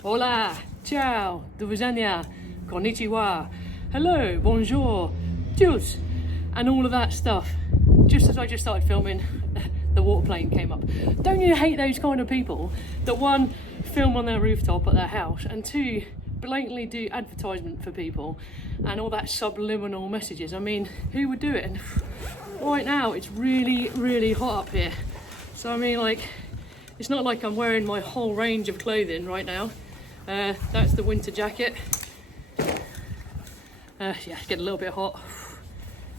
Hola, ciao, do widzenia, konnichiwa, hello, bonjour, tschüss, and all of that stuff. Just as I just started filming, the water plane came up. Don't you hate those kind of people that one, film on their rooftop at their house, and two, blatantly do advertisement for people and all that subliminal messages? I mean, who would do it? And right now it's really hot up here, so I mean, like, it's not like I'm wearing my whole range of clothing right now. That's the winter jacket. Yeah, getting a little bit hot.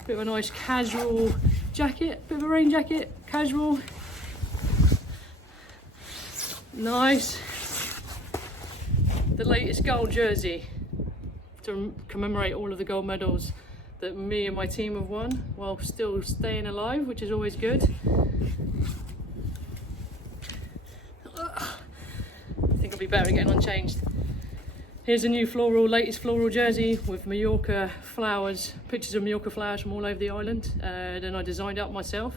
Bit of a nice casual jacket, bit of a rain jacket, casual. Nice. The latest gold jersey to commemorate all of the gold medals that me and my team have won while still staying alive, which is always good. I think I'll be better at getting unchanged. Here's a new latest floral jersey with Mallorca flowers, pictures of Mallorca flowers from all over the island. Then I designed it up myself.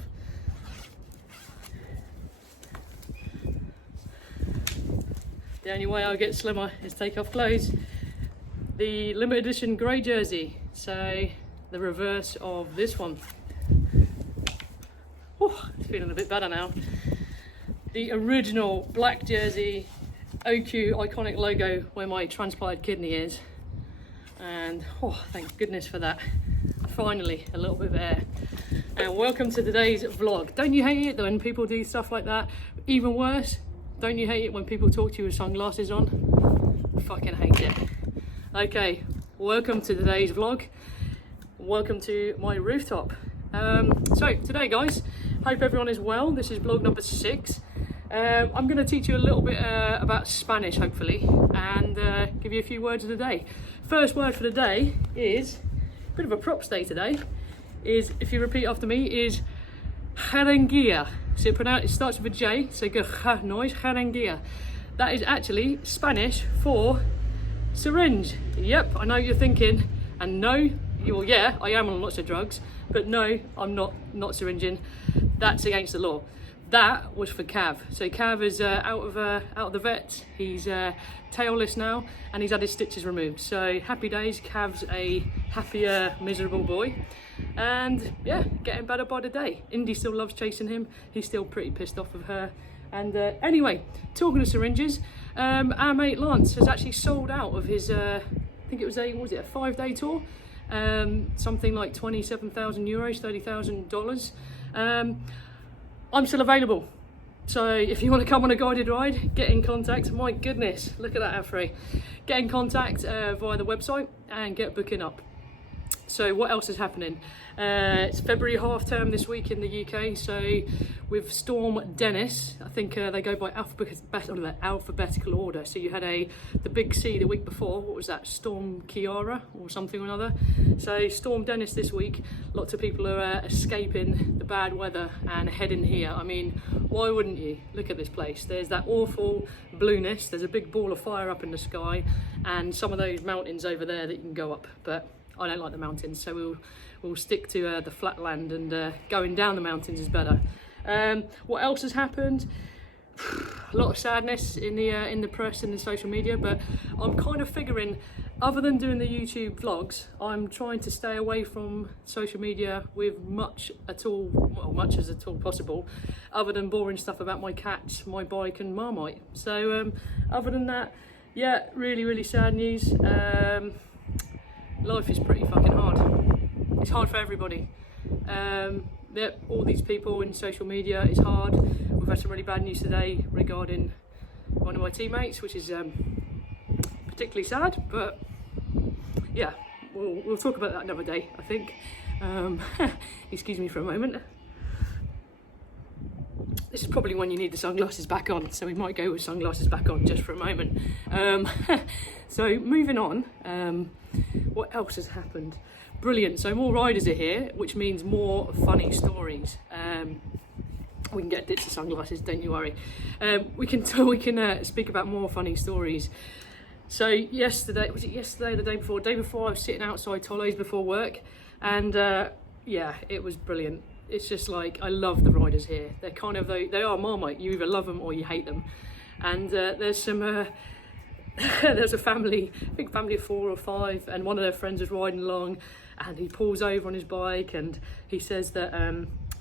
The only way I'll get slimmer is take off clothes. The limited edition grey jersey, so the reverse of this one. Oh, it's feeling a bit better now. The original black jersey, OQ iconic logo where my transplanted kidney is, and oh, thank goodness for that. Finally a little bit of air. And welcome to today's vlog. Don't you hate it when people do stuff like that? Even worse, don't you hate it when people talk to you with sunglasses on? I fucking hate it. Okay, welcome to today's vlog. Welcome to my rooftop. So today, guys, hope everyone is well. This is vlog number 6. I'm going to teach you a little bit about Spanish, hopefully, and give you a few words of the day. First word for the day is, a bit of a props day today, is, if you repeat after me, is jeringuilla. So it starts with a J, so go noise, jeringuilla. That is actually Spanish for syringe. Yep, I know you're thinking, and no, well, yeah, I am on lots of drugs, but no, I'm not syringing. That's against the law. That was for Cav. So Cav is out of the vet. He's tailless now, and he's had his stitches removed. So happy days. Cav's a happier, miserable boy, and yeah, getting better by the day. Indy still loves chasing him. He's still pretty pissed off of her. And anyway, talking of syringes, our mate Lance has actually sold out of his. I think it was a 5-day tour. Something like 27,000 euros, $30,000. I'm still available, so if you want to come on a guided ride, get in contact. My goodness, look at that Afri. Get in contact via the website and get booking up. So what else is happening? It's February half term this week in the UK, so with Storm Dennis, I think they go by alphabetical order. So you had the big C the week before. What was that? Storm Kiara or something or another. So Storm Dennis this week. Lots of people are escaping the bad weather and heading here. I mean, why wouldn't you? Look at this place. There's that awful blueness. There's a big ball of fire up in the sky, and some of those mountains over there that you can go up. But I don't like the mountains, so we'll stick to the flat land, and going down the mountains is better. What else has happened? A lot of sadness in the press and the social media, but I'm kind of figuring, other than doing the YouTube vlogs, I'm trying to stay away from social media with much as at all possible, other than boring stuff about my cats, my bike and Marmite. So other than that, yeah, really sad news. Life is pretty fucking hard. It's hard for everybody. All these people in social media, it's hard. We've had some really bad news today regarding one of my teammates, which is particularly sad, but yeah, we'll talk about that another day, I think. Excuse me for a moment. This is probably when you need the sunglasses back on, so we might go with sunglasses back on just for a moment. So moving on, what else has happened? Brilliant, so more riders are here, which means more funny stories. We can get ditch of sunglasses, don't you worry. We can speak about more funny stories. So yesterday, was it yesterday or the day before? The day before, I was sitting outside Tolo's before work, and yeah, it was brilliant. It's just like, I love the riders here. They're kind of, they are Marmite. You either love them or you hate them. And there's some there's a family, big family of 4 or 5, and one of their friends was riding along, and he pulls over on his bike, and he says that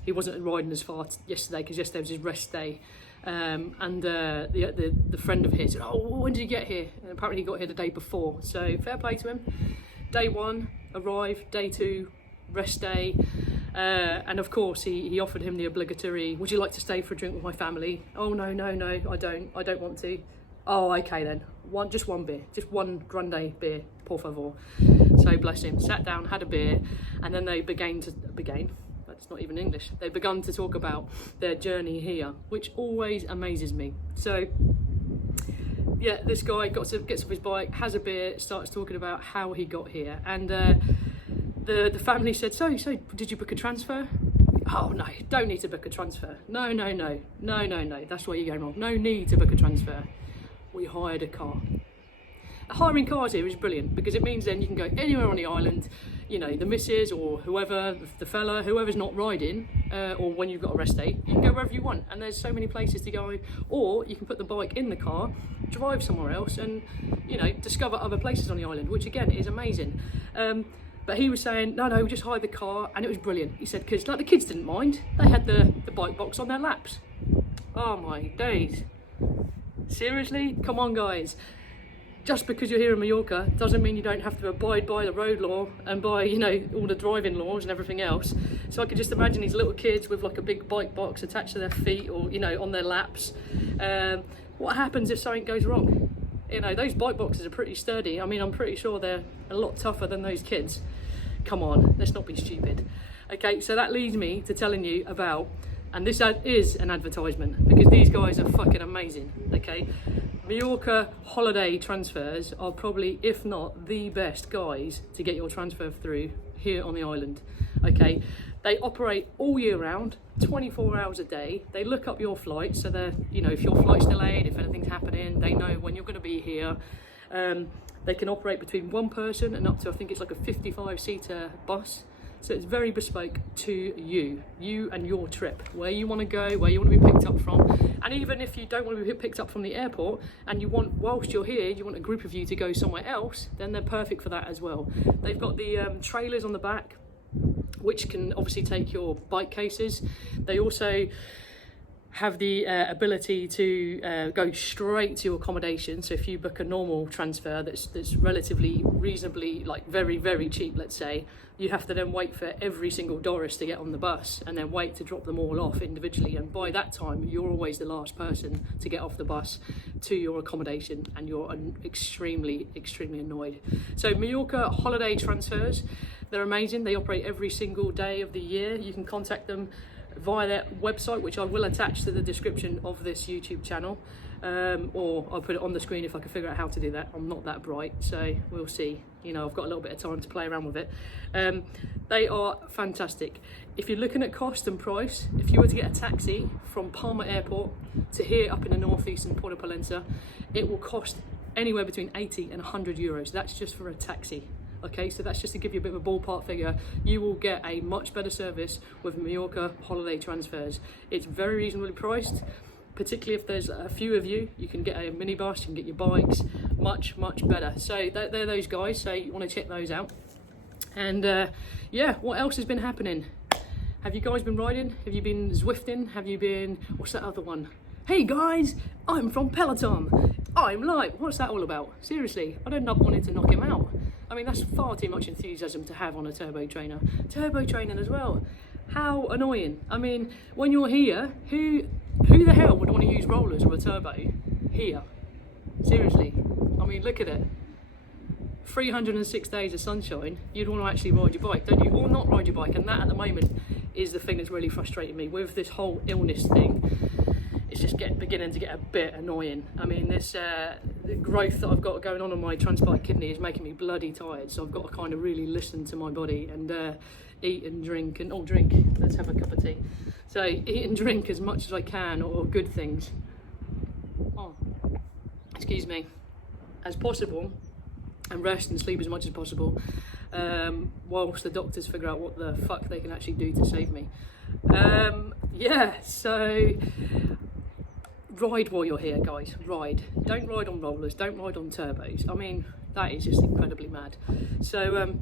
he wasn't riding as far yesterday because yesterday was his rest day. And the friend of his said, "Oh, when did you get here?" And apparently he got here the day before. So fair play to him. Day 1, arrive. Day 2, rest day. And of course he offered him the obligatory, "Would you like to stay for a drink with my family?" "Oh, no, I don't want to." "Oh, okay then. Just one beer. Just one grande beer, por favor." So bless him. Sat down, had a beer, and then they began. That's not even English. They've begun to talk about their journey here, which always amazes me. So yeah, this guy gets off his bike, has a beer, starts talking about how he got here, and the family said, so did you book a transfer?" "Oh no, don't need to book a transfer. No, that's where you're going wrong. No need to book a transfer. We hired a car." Hiring cars here is brilliant because it means then you can go anywhere on the island. You know, the missus or whoever, the fella, whoever's not riding, or when you've got a rest day, you can go wherever you want, and there's so many places to go. Or you can put the bike in the car, drive somewhere else, and you know, discover other places on the island, which again is amazing. But he was saying, no, we just hired the car, and it was brilliant. He said, because like the kids didn't mind, they had the bike box on their laps. Oh my days. Seriously? Come on, guys. Just because you're here in Mallorca doesn't mean you don't have to abide by the road law and by, you know, all the driving laws and everything else. So I could just imagine these little kids with like a big bike box attached to their feet or, you know, on their laps. What happens if something goes wrong? You know, those bike boxes are pretty sturdy. I mean, I'm pretty sure they're a lot tougher than those kids. Come on, let's not be stupid. Okay, so that leads me to telling you about, and this is an advertisement because these guys are fucking amazing, okay? Mallorca holiday transfers are probably, if not the best guys to get your transfer through here on the island, okay? They operate all year round, 24 hours a day. They look up your flight, so they're, you know, if your flight's delayed, if anything's happening, they know when you're going to be here. They can operate between one person and up to, I think it's like a 55-seater bus. So it's very bespoke to you and your trip, where you want to go, where you want to be picked up from. And even if you don't want to be picked up from the airport and you want, whilst you're here, you want a group of you to go somewhere else, then they're perfect for that as well. They've got the trailers on the back, which can obviously take your bike cases. They also have the ability to go straight to your accommodation. So if you book a normal transfer that's relatively reasonably, like very, very cheap, let's say, you have to then wait for every single Doris to get on the bus and then wait to drop them all off individually. And by that time, you're always the last person to get off the bus to your accommodation, and you're extremely, extremely annoyed. So Mallorca holiday transfers, they're amazing. They operate every single day of the year. You can contact them via their website, which I will attach to the description of this YouTube channel, or I'll put it on the screen if I can figure out how to do that. I'm not that bright, so we'll see. You know, I've got a little bit of time to play around with it. They are fantastic. If you're looking at cost and price, if you were to get a taxi from Palma Airport to here up in the northeast in Puerto Pollença, it will cost anywhere between 80 and 100 euros. That's just for a taxi. Okay, so that's just to give you a bit of a ballpark figure. You will get a much better service with Mallorca holiday transfers. It's very reasonably priced, particularly if there's a few of you. You can get a minibus, you can get your bikes, much, much better. So they're those guys, so you want to check those out. And yeah, what else has been happening? Have you guys been riding? Have you been Zwifting? Have you been, what's that other one? Hey guys, I'm from Peloton. I'm live. What's that all about? Seriously, I'd end up wanting to knock him out. I mean, that's far too much enthusiasm to have on a turbo trainer. Turbo training as well. How annoying. I mean, when you're here, who the hell would want to use rollers with a turbo here? Seriously. I mean, look at it. 306 days of sunshine, you'd want to actually ride your bike, don't you? Or not ride your bike, and that at the moment is the thing that's really frustrating me with this whole illness thing. It's just beginning to get a bit annoying. I mean, this the growth that I've got going on my transplanted kidney is making me bloody tired, so I've got to kind of really listen to my body and eat and drink, and drink, let's have a cup of tea. So eat and drink as much as I can, or good things, excuse me, as possible, and rest and sleep as much as possible, whilst the doctors figure out what the fuck they can actually do to save me. Yeah, so ride while you're here, guys. Ride. Don't ride on rollers. Don't ride on turbos. I mean, that is just incredibly mad. So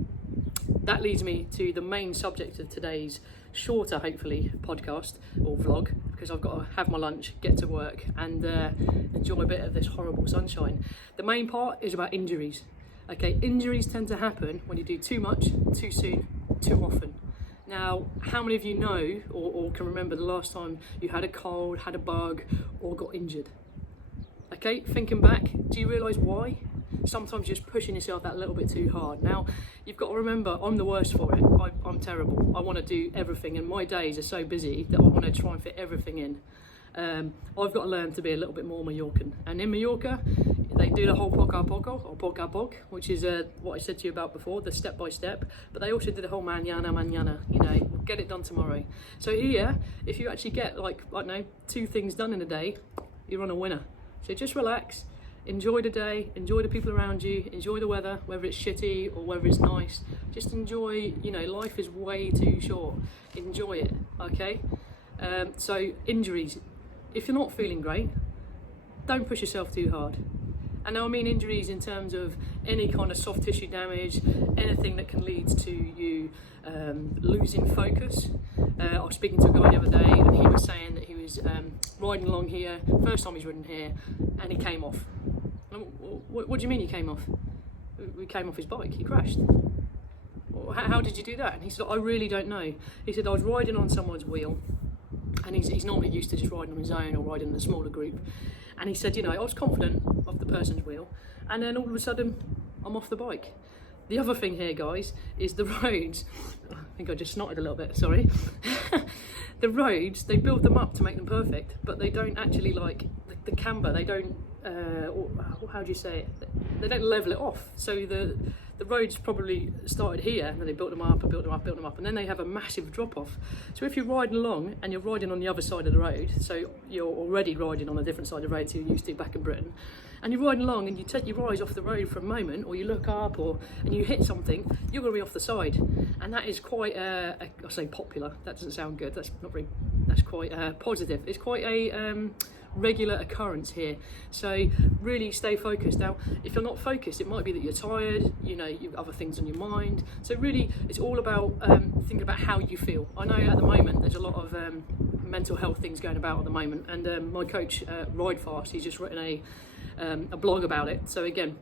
that leads me to the main subject of today's shorter, hopefully, podcast or vlog, because I've got to have my lunch, get to work, and enjoy a bit of this horrible sunshine. The main part is about injuries. Okay, injuries tend to happen when you do too much, too soon, too often. Now, how many of you know or can remember the last time you had a cold, had a bug, or got injured? Okay, thinking back, do you realise why? Sometimes just pushing yourself that little bit too hard. Now, you've got to remember, I'm the worst for it. I'm terrible. I want to do everything, and my days are so busy that I want to try and fit everything in. I've got to learn to be a little bit more Mallorcan. And in Mallorca, they do the whole poco, which is what I said to you about before, the step by step. But they also did the whole mañana, you know, get it done tomorrow. So here, if you actually get like, I don't know, 2 things done in a day, you're on a winner. So just relax, enjoy the day, enjoy the people around you, enjoy the weather, whether it's shitty or whether it's nice. Just enjoy, you know, life is way too short. Enjoy it, okay? So injuries, if you're not feeling great, don't push yourself too hard. And now I mean injuries in terms of any kind of soft tissue damage, anything that can lead to you losing focus. I was speaking to a guy the other day, and he was saying that he was riding along here, first time he's ridden here, and he came off. What do you mean you came off? We came off his bike, he crashed. How did you do that? And he said, I really don't know. He said, I was riding on someone's wheel, and he's normally used to just riding on his own or riding in a smaller group. And he said, you know, I was confident of the person's wheel, and then all of a sudden, I'm off the bike. The other thing here, guys, is the roads. I think I just snotted a little bit, sorry. The roads, they build them up to make them perfect, but they don't actually, like, the camber, they don't, how do you say it? They don't level it off. So the roads probably started here, and then they built them up, and then they have a massive drop off. So if you're riding along and you're riding on the other side of the road, so you're already riding on a different side of the road to you're used to back in Britain, and you're riding along and you take your eyes off the road for a moment, or you look up, and you hit something, you're going to be off the side. And that is quite, I say popular, that doesn't sound good, that's quite positive. It's quite a regular occurrence here. So really stay focused. Now, if you're not focused, it might be that you're tired, you know, you've other things on your mind. So really, it's all about thinking about how you feel. I know at the moment there's a lot of mental health things going about at the moment, and my coach, Ride Fast, he's just written a blog about it. So again,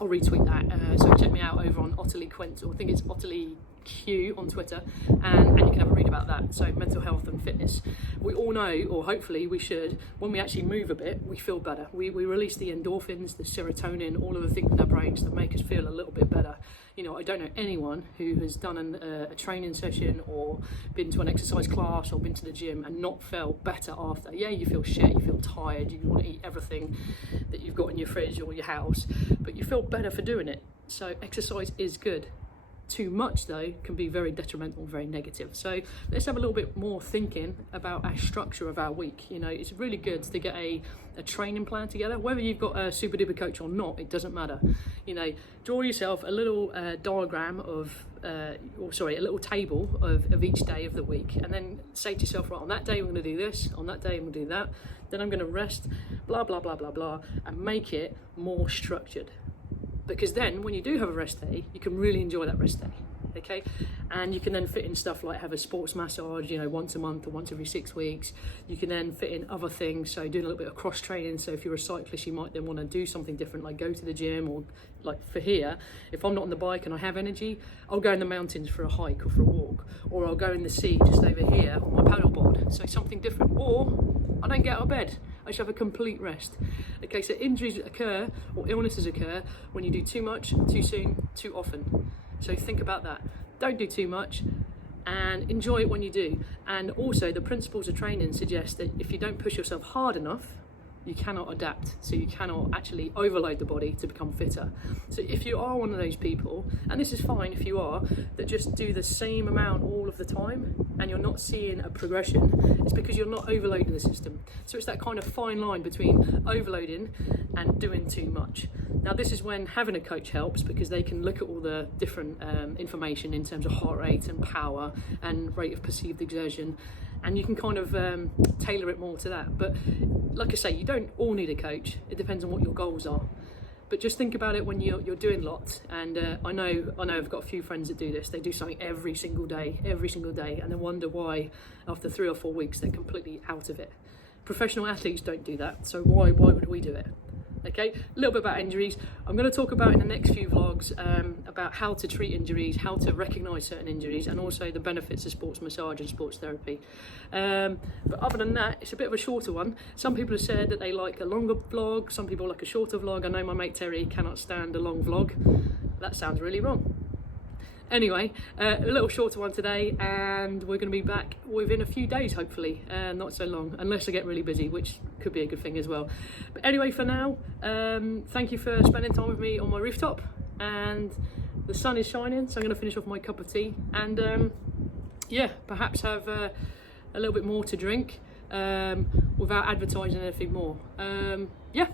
I'll retweet that. So check me out over on Ottilie Quint, or I think it's Ottilie Q on Twitter, and you can have a read about that. So mental health and fitness, we all know, or hopefully we should, when we actually move a bit, we feel better. We release the endorphins, the serotonin, all of the things in our brains that make us feel a little bit better. You know, I don't know anyone who has done a training session or been to an exercise class or been to the gym and not felt better after. Yeah, you feel shit, you feel tired, you want to eat everything that you've got in your fridge or your house, but you feel better for doing it. So exercise is good. Too much, though, can be very detrimental, very negative. So let's have a little bit more thinking about our structure of our week. You know, it's really good to get a training plan together. Whether you've got a super duper coach or not, it doesn't matter. You know, draw yourself a little diagram of, a little table of each day of the week, and then say to yourself, right, on that day I'm going to do this, on that day I'm going to do that, then I'm going to rest, blah, blah, blah, blah, blah, and make it more structured. Because then when you do have a rest day, you can really enjoy that rest day, okay? And you can then fit in stuff like have a sports massage, you know, once a month or once every 6 weeks. You can then fit in other things, so doing a little bit of cross training. So if you're a cyclist, you might then want to do something different, like go to the gym, or like for here, if I'm not on the bike and I have energy, I'll go in the mountains for a hike or for a walk, or I'll go in the sea just over here on my paddleboard, so something different. Or I don't get out of bed, I should have a complete rest. Okay, so injuries occur or illnesses occur when you do too much, too soon, too often. So think about that. Don't do too much, and enjoy it when you do. And also the principles of training suggest that if you don't push yourself hard enough, you cannot adapt, so you cannot actually overload the body to become fitter. So if you are one of those people, and this is fine if you are, that just do the same amount all of the time and you're not seeing a progression, it's because you're not overloading the system. So it's that kind of fine line between overloading and doing too much. Now this is when having a coach helps, because they can look at all the different information in terms of heart rate and power and rate of perceived exertion, and you can kind of tailor it more to that. But like I say, you don't all need a coach. It depends on what your goals are. But just think about it when you're doing lots. And I know I've got a few friends that do this. They do something every single day, and then wonder why after 3 or 4 weeks they're completely out of it. Professional athletes don't do that, so why would we do it? Okay, a little bit about injuries. I'm going to talk about in the next few vlogs about how to treat injuries, how to recognise certain injuries, and also the benefits of sports massage and sports therapy. But other than that, it's a bit of a shorter one. Some people have said that they like a longer vlog, some people like a shorter vlog. I know my mate Terry cannot stand a long vlog. That sounds really wrong. Anyway, a little shorter one today, and we're going to be back within a few days, hopefully, not so long, unless I get really busy, which could be a good thing as well. But anyway, for now, thank you for spending time with me on my rooftop, and the sun is shining, so I'm going to finish off my cup of tea, and yeah, perhaps have a little bit more to drink without advertising anything more. Yeah,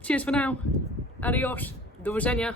cheers for now. Adios. Do widzenia.